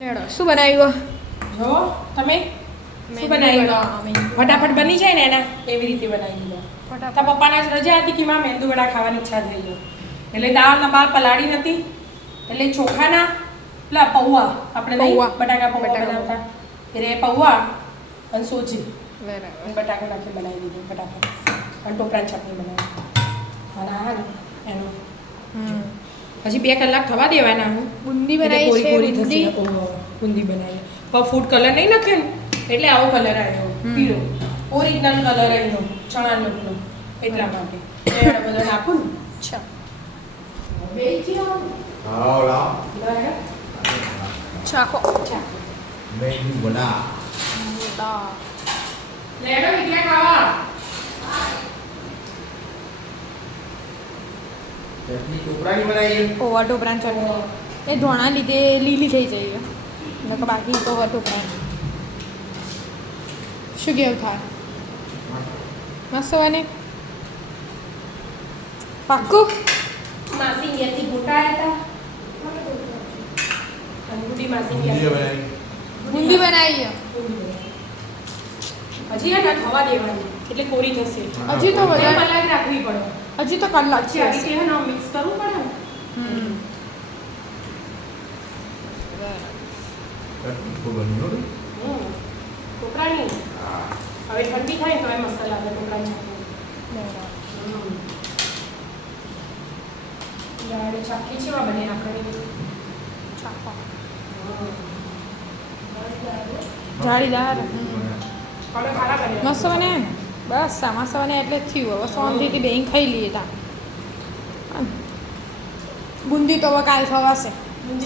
શું બનાવ્યું? જો તમે શું બનાવ્યું? ફટાફટ બની જાય ને એના એવી રીતે બનાવી દીધો. તો પપ્પાના જ રજા હતી કે માં મેંદુ વડા ખાવાની ઈચ્છા થઈ ગઈ એટલે દાળના બાર પલાળી નથી એટલે ચોખાના પેલા પૌવા આપણે નહીં બટાકા પૌવા બનાવતા એટલે પૌવા અને સોજી બટાકા નાખી બનાવી દીધું ફટાફટ અને ટોપરાની ચટણી બનાવી અને હા ને એનું હજી 2 કલાક થવા દેવાના હું બુંદી બનાવી છે. બુંદી બનાવી પણ ફૂડ કલર નહીં નાખ્યો ને એટલે આવો કલર આવ્યો પીળો ઓરિજિનલ કલર આવ્યો ચણા લોટનો એટલા માટે એ બધો નાખું ને અચ્છા ચાખો મેંદુ વડા લેડો વિદ્યા ખાવા ચટણી ટોપરાની બનાવી પૌવા ટોપરાની ચટણી એ ધોણા લીધે લીલી થઈ જાય એટલે બાકી પૌવા ટોપરાની શું કેવું થાય મસ્ત બને પાક્કું માસી ત્યાંથી ગોટા આવ્યા હતા બુંદી માસી બુંદી બનાવી હજી એને થવા દેવાની એટલે કોરી થશે હજી તો બે વધારે કલાક રાખવી પડે હજી તો કલાક પછી છે. આવી રીતે ને મિક્સ કરવું પડે ને ચટણી ખૂબ બની હો ટોપરાની હા હવે ઠંડી થાય તો એ મસ્ત લાગે ટોપરાની ચટણી યાર ચાખી છે બને નાખવાની ચાખો જાળીદાર હવે ખારા બને મસ્ત બને બસ મસ્ત બને એટલે જ થયું હવે શાંતિથી બેન ખાઈ લઈએ તા બુંદી તો હવે કાલ ખવાશે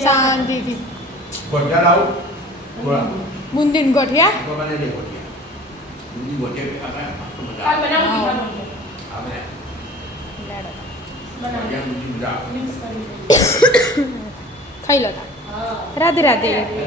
શાંતિથી ગોટિયા લાવું બુંદી ને ગોઠિયા તો મને દે ગોટિયા દૂધી ગોટિયા આપણે મસ્ત મજા કાલ આવે બનાવું આપણે બનાવી ગોટિયા દૂધી મજા આવે મિક્સ કરી ખાઈ લો તા હા રાધે રાધે રાધે